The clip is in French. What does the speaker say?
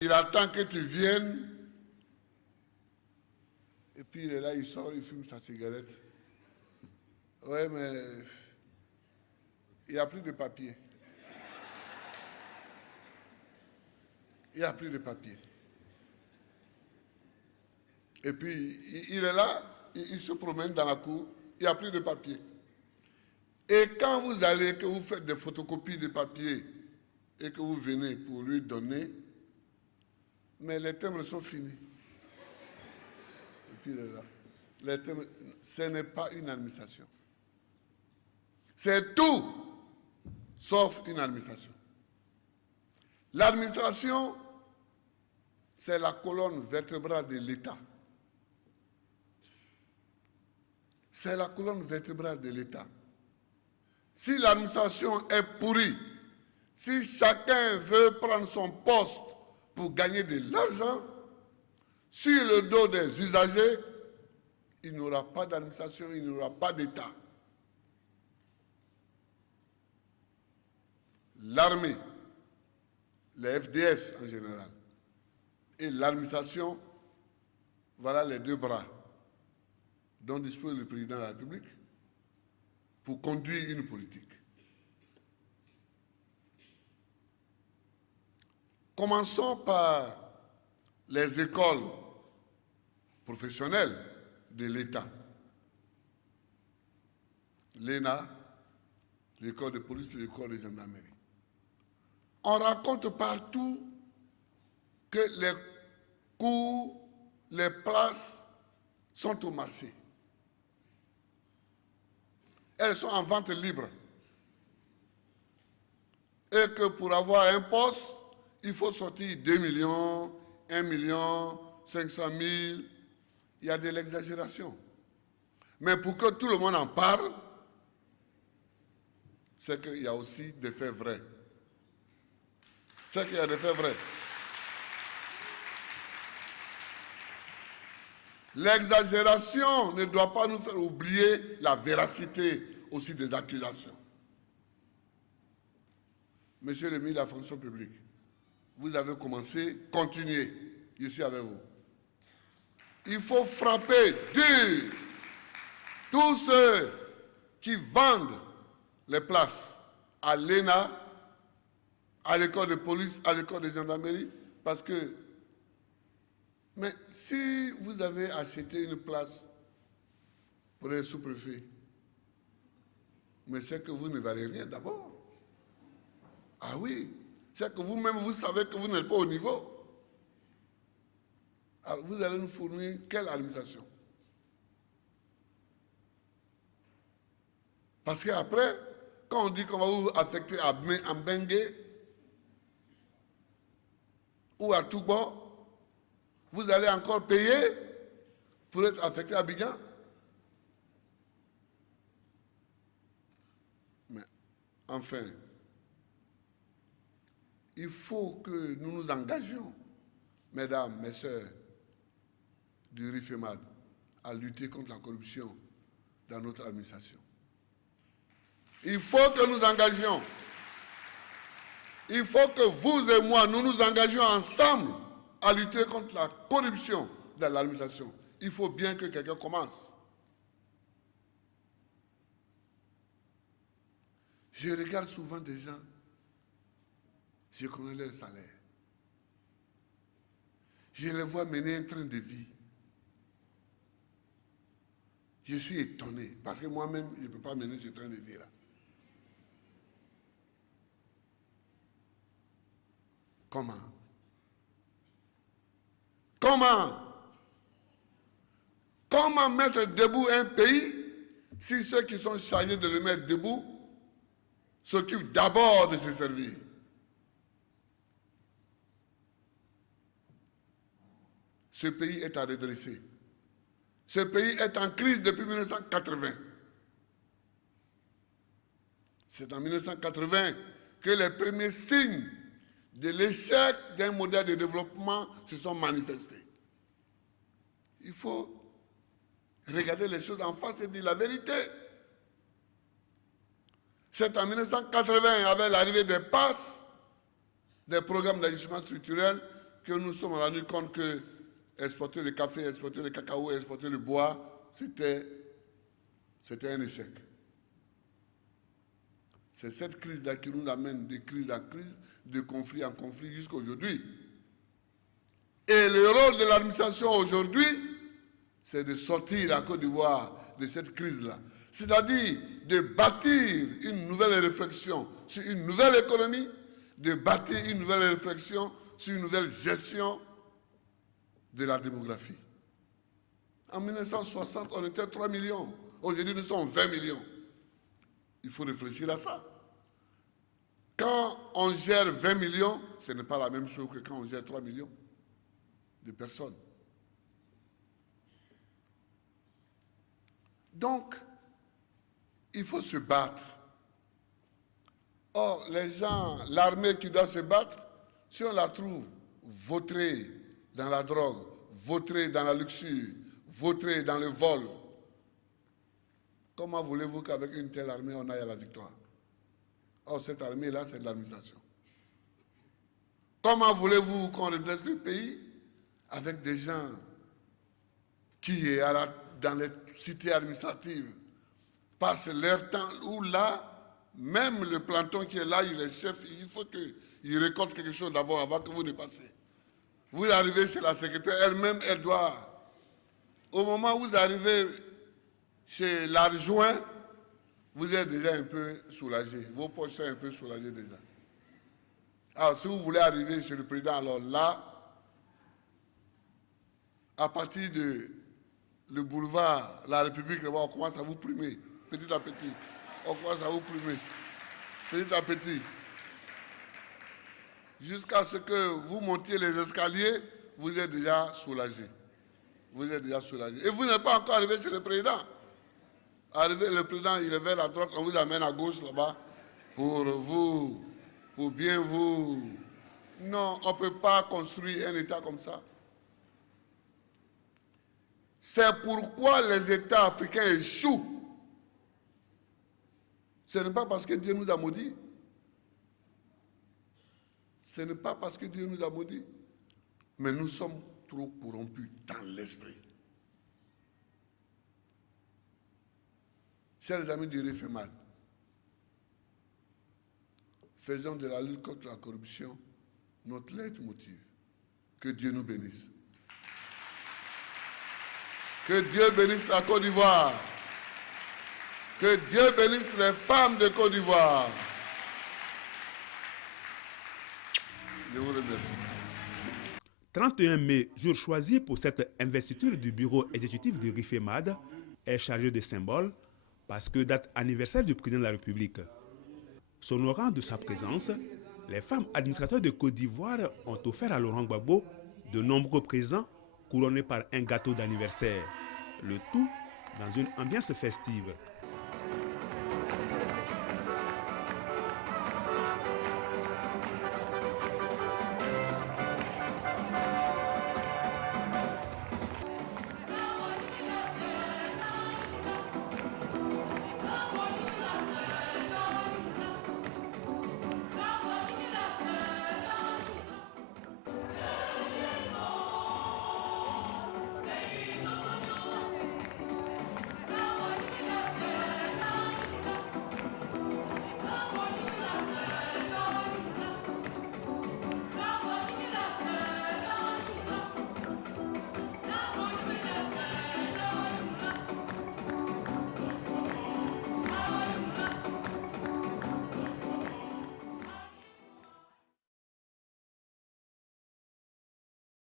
Il attend que tu viennes. Et puis il est là, il sort, il fume sa cigarette. Ouais, mais il n'y a plus de papier. Il n'y a plus de papier. Et puis il est là, il se promène dans la cour, il n'y a plus de papier. Et quand vous allez, que vous faites des photocopies de papier et que vous venez pour lui donner, mais les timbres sont finis. Et puis il est là. Les timbres, ce n'est pas une administration. C'est tout sauf une administration. L'administration, c'est la colonne vertébrale de l'État. C'est la colonne vertébrale de l'État. Si l'administration est pourrie, si chacun veut prendre son poste pour gagner de l'argent, sur le dos des usagers, il n'y aura pas d'administration, il n'y aura pas d'État. L'armée, les FDS en général, et l'administration, voilà les deux bras dont dispose le président de la République pour conduire une politique. Commençons par les écoles professionnelles de l'État. L'ENA, l'école de police et l'école de gendarmerie. On raconte partout que les cours, les places sont au marché. Elles sont en vente libre. Et que pour avoir un poste, il faut sortir 2 millions, 1 million, 500 000. Il y a de l'exagération. Mais pour que tout le monde en parle, c'est qu'il y a aussi des faits vrais. C'est qu'il y a des faits vrais. L'exagération ne doit pas nous faire oublier la véracité aussi des accusations. Monsieur le ministre de la fonction publique, vous avez commencé, continuez, je suis avec vous. Il faut frapper dur tous ceux qui vendent les places à l'ENA, à l'école de police, à l'école de gendarmerie, parce que, mais si vous avez acheté une place pour les sous-préfets, mais c'est que vous ne valez rien d'abord. Ah oui, c'est que vous-même, vous savez que vous n'êtes pas au niveau. Alors vous allez nous fournir quelle administration? Parce qu'après, quand on dit qu'on va vous affecter à Mbengue ou à Touba, vous allez encore payer pour être affecté à Abidjan. Mais enfin, il faut que nous nous engagions, mesdames, mes sœurs du RIFEMAD, à lutter contre la corruption dans notre administration. Il faut que nous engagions. Il faut que vous et moi, nous nous engagions ensemble à lutter contre la corruption dans l'administration. Il faut bien que quelqu'un commence. Je regarde souvent des gens, je connais leur salaire. Je les vois mener un train de vie. Je suis étonné, parce que moi-même, je ne peux pas mener ce train de vie-là. Comment? Comment mettre debout un pays si ceux qui sont chargés de le mettre debout s'occupent d'abord de se servir? Ce pays est à redresser. Ce pays est en crise depuis 1980. C'est en 1980 que les premiers signes de l'échec d'un modèle de développement se sont manifestés. Il faut regarder les choses en face et dire la vérité. C'est en 1980, avec l'arrivée des PASS, des programmes d'ajustement structurel, que nous sommes rendus compte que exporter le café, exporter le cacao, exporter le bois, c'était un échec. C'est cette crise-là qui nous amène de crise en crise, de conflit en conflit jusqu'à aujourd'hui. Et le rôle de l'administration aujourd'hui, c'est de sortir la Côte d'Ivoire de cette crise-là. C'est-à-dire de bâtir une nouvelle réflexion sur une nouvelle économie, de bâtir une nouvelle réflexion sur une nouvelle gestion de la démographie. En 1960, on était 3 millions. Aujourd'hui, nous sommes 20 millions. Il faut réfléchir à ça. Quand on gère 20 millions, ce n'est pas la même chose que quand on gère 3 millions de personnes. Donc, il faut se battre. Or, les gens, l'armée qui doit se battre, si on la trouve vautrée dans la drogue, vautrée dans la luxure, vautrée dans le vol, comment voulez-vous qu'avec une telle armée, on aille à la victoire? Or, cette armée-là, c'est de l'administration. Comment voulez-vous qu'on redresse le pays avec des gens qui, dans les cités administratives, passent leur temps, où là, même le planton qui est là, il est chef, il faut qu'il récolte quelque chose d'abord avant que vous ne passiez. Vous arrivez chez la secrétaire, elle-même, elle doit... Au moment où vous arrivez chez l'adjoint, vous êtes déjà un peu soulagé. Vos poches sont un peu soulagées déjà. Alors, si vous voulez arriver chez le président, alors là, à partir de le boulevard, la République, on commence à vous primer, petit à petit. On commence à vous primer, petit à petit. Jusqu'à ce que vous montiez les escaliers, vous êtes déjà soulagé. Vous êtes déjà soulagé. Et vous n'êtes pas encore arrivé chez le président. Arrivé, le président, il est vers la droite, on vous amène à gauche là-bas pour bien vous. Non, on ne peut pas construire un État comme ça. C'est pourquoi les États africains échouent. Ce n'est pas parce que Dieu nous a maudits. Ce n'est pas parce que Dieu nous a maudits. Mais nous sommes trop corrompus dans l'esprit. Chers amis du RIFEMAD, faisons de la lutte contre la corruption notre leitmotiv. Que Dieu nous bénisse. Que Dieu bénisse la Côte d'Ivoire. Que Dieu bénisse les femmes de Côte d'Ivoire. Je vous remercie. 31 mai, jour choisi pour cette investiture du bureau exécutif du RIFEMAD, est chargé de symboles parce que date anniversaire du président de la République. S'honorant de sa présence, les femmes administrateurs de Côte d'Ivoire ont offert à Laurent Gbagbo de nombreux présents couronnés par un gâteau d'anniversaire. Le tout dans une ambiance festive.